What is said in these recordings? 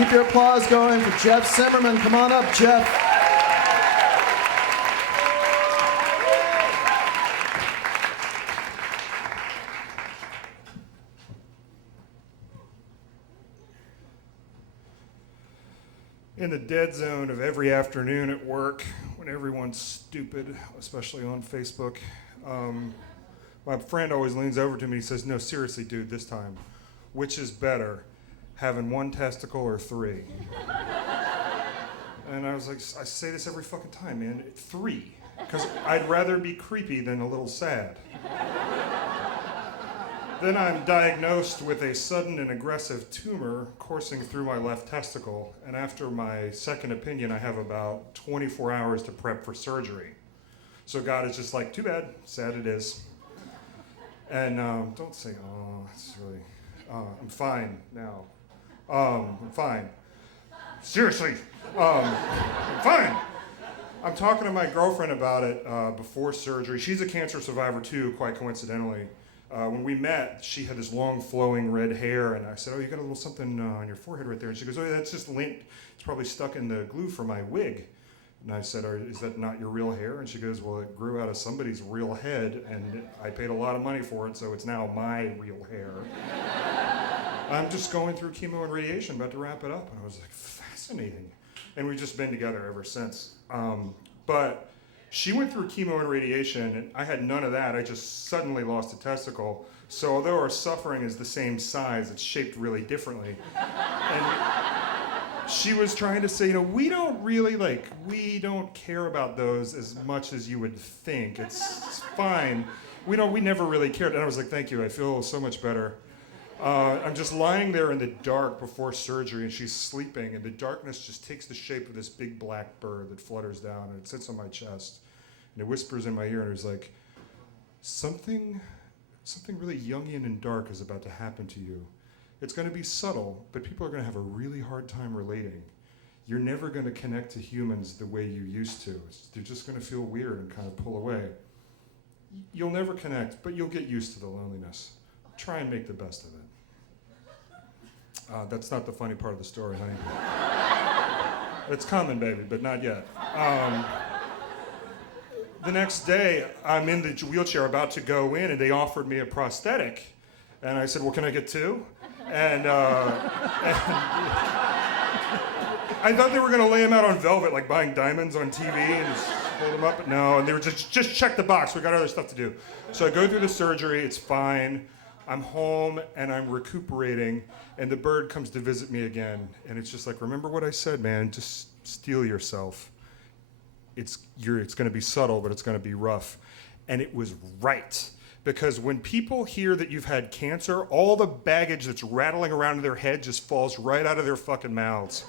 Keep your applause going for Jeff Simmermon. Come on up, Jeff. In the dead zone of every afternoon at work, when everyone's stupid, especially on Facebook, my friend always leans over to me and he says, "No, seriously, dude, this time, which is better, having one testicle or three?" And I was like, I say this every fucking time, man, 3, because I'd rather be creepy than a little sad. Then I'm diagnosed with a sudden and aggressive tumor coursing through my left testicle, and after my second opinion, I have about 24 hours to prep for surgery. So God is just like, too bad, sad it is. And don't say, oh, it's really, I'm fine now. I'm fine. Seriously, I'm fine. I'm talking to my girlfriend about it before surgery. She's a cancer survivor too, quite coincidentally. When we met, she had this long flowing red hair, and I said, "Oh, you got a little something on your forehead right there." And she goes, "Oh, yeah, that's just lint. It's probably stuck in the glue for my wig." And I said, "Is that not your real hair?" And she goes, "Well, it grew out of somebody's real head, and I paid a lot of money for it, so it's now my real hair." I'm just going through chemo and radiation, about to wrap it up. And I was like, fascinating. And we've just been together ever since. But she went through chemo and radiation, and I had none of that. I just suddenly lost a testicle. So although our suffering is the same size, it's shaped really differently. And she was trying to say, we don't care about those as much as you would think. It's fine. We never really cared. And I was like, thank you, I feel so much better. I'm just lying there in the dark before surgery, and she's sleeping, and the darkness just takes the shape of this big black bird that flutters down, and it sits on my chest, and it whispers in my ear, and it's like, something really Jungian and dark is about to happen to you. It's going to be subtle, but people are going to have a really hard time relating. You're never going to connect to humans the way you used to. They're just going to feel weird and kind of pull away. You'll never connect, but you'll get used to the loneliness. Try and make the best of it. That's not the funny part of the story, honey. It's coming, baby, but not yet. The next day, I'm in the wheelchair about to go in, and they offered me a prosthetic. And I said, well, can I get 2? And I thought they were going to lay him out on velvet, like buying diamonds on TV and just hold him up. But no, and they were just check the box. We got other stuff to do. So I go through the surgery. It's fine. I'm home, and I'm recuperating, and the bird comes to visit me again. And it's just like, remember what I said, man. Just steel yourself. It's going to be subtle, but it's going to be rough. And it was right. Because when people hear that you've had cancer, all the baggage that's rattling around in their head just falls right out of their fucking mouths.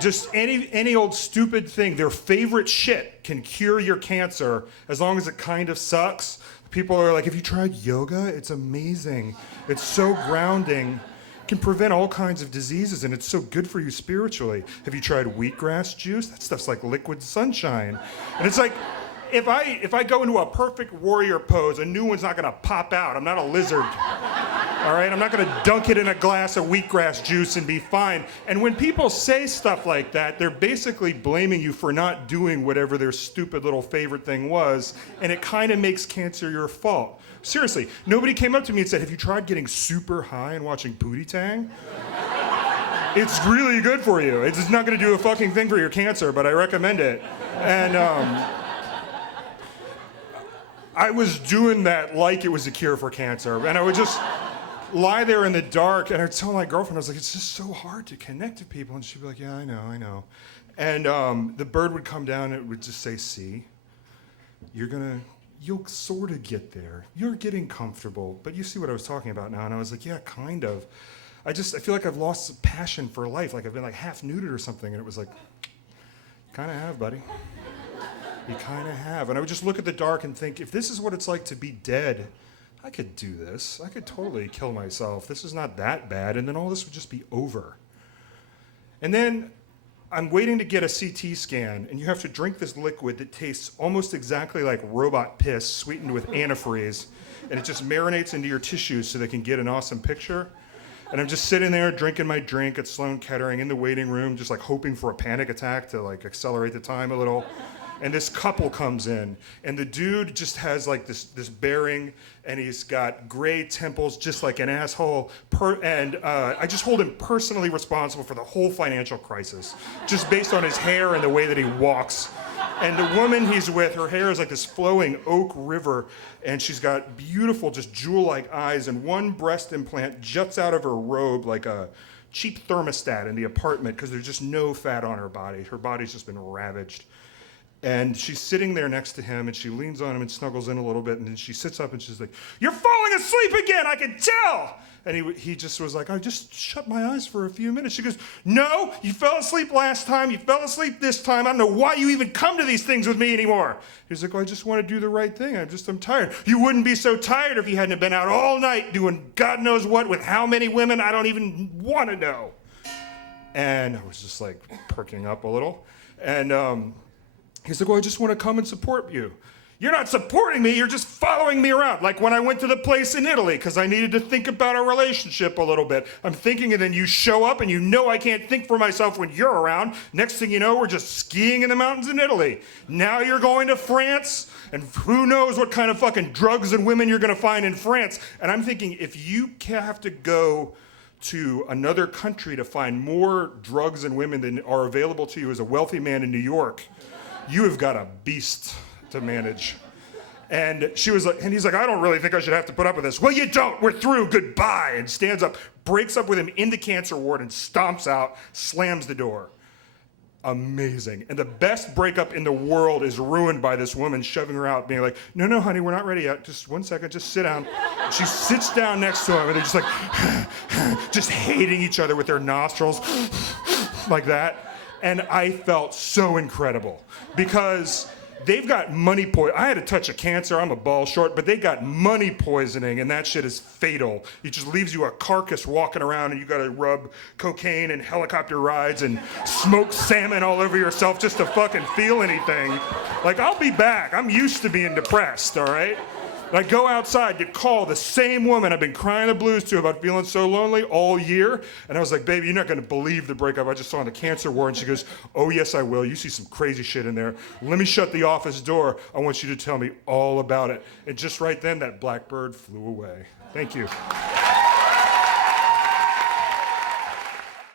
Just any old stupid thing, their favorite shit can cure your cancer as long as it kind of sucks. People are like, have you tried yoga? It's amazing. It's so grounding. It can prevent all kinds of diseases, and it's so good for you spiritually. Have you tried wheatgrass juice? That stuff's like liquid sunshine. And it's like, if I go into a perfect warrior pose, a new one's not gonna pop out. I'm not a lizard. All right, I'm not gonna dunk it in a glass of wheatgrass juice and be fine. And when people say stuff like that, they're basically blaming you for not doing whatever their stupid little favorite thing was, and it kind of makes cancer your fault. Seriously, nobody came up to me and said, have you tried getting super high and watching Pootie Tang? It's really good for you. It's not gonna do a fucking thing for your cancer, but I recommend it. And I was doing that like it was a cure for cancer, and I would just lie there in the dark, and I'd tell my girlfriend, I was like, it's just so hard to connect to people, and she'd be like, yeah, I know. And the bird would come down, and it would just say, see, you'll sort of get there. You're getting comfortable, but you see what I was talking about now, and I was like, yeah, kind of. I feel like I've lost passion for life, like I've been like half neutered or something, and it was like, kind of have, buddy. You kind of have. And I would just look at the dark and think, if this is what it's like to be dead, I could do this. I could totally kill myself. This is not that bad. And then all this would just be over. And then I'm waiting to get a CT scan, and you have to drink this liquid that tastes almost exactly like robot piss sweetened with antifreeze, and it just marinates into your tissues so they can get an awesome picture. And I'm just sitting there drinking my drink at Sloan Kettering in the waiting room, just like hoping for a panic attack to like accelerate the time a little. And this couple comes in, and the dude just has like this bearing, and he's got gray temples, just like an asshole. I just hold him personally responsible for the whole financial crisis, just based on his hair and the way that he walks. And the woman he's with, her hair is like this flowing oak river, and she's got beautiful, just jewel-like eyes, and one breast implant juts out of her robe like a cheap thermostat in the apartment because there's just no fat on her body. Her body's just been ravaged. And she's sitting there next to him, and she leans on him and snuggles in a little bit, and then she sits up and she's like, "You're falling asleep again, I can tell!" And he just was like, "I just shut my eyes for a few minutes." She goes, "No, you fell asleep last time, you fell asleep this time, I don't know why you even come to these things with me anymore." He's like, "Well, I just want to do the right thing, I'm tired." "You wouldn't be so tired if you hadn't been out all night doing God knows what with how many women, I don't even want to know." And I was just like perking up a little. And he's like, "Well, I just want to come and support you." "You're not supporting me, you're just following me around. Like when I went to the place in Italy, because I needed to think about our relationship a little bit. I'm thinking, and then you show up, and you know I can't think for myself when you're around. Next thing you know, we're just skiing in the mountains in Italy. Now you're going to France, and who knows what kind of fucking drugs and women you're going to find in France." And I'm thinking, if you have to go to another country to find more drugs and women than are available to you as a wealthy man in New York, you have got a beast to manage. And she was like, and he's like, "I don't really think I should have to put up with this." "Well, you don't, we're through, goodbye." And stands up, breaks up with him in the cancer ward and stomps out, slams the door. Amazing. And the best breakup in the world is ruined by this woman shoving her out, being like, "No, no, honey, we're not ready yet. Just 1 second, just sit down." She sits down next to him, and they're just like, just hating each other with their nostrils, like that. And I felt so incredible because they've got money poisoning. I had a touch of cancer, I'm a ball short, but they got money poisoning, and that shit is fatal. It just leaves you a carcass walking around, and you gotta rub cocaine and helicopter rides and smoke salmon all over yourself just to fucking feel anything. Like, I'll be back. I'm used to being depressed, all right? I go outside to call the same woman I've been crying the blues to about feeling so lonely all year. And I was like, "Baby, you're not gonna believe the breakup I just saw in the cancer ward." And she goes, "Oh, yes, I will. You see some crazy shit in there. Let me shut the office door. I want you to tell me all about it." And just right then, that blackbird flew away. Thank you.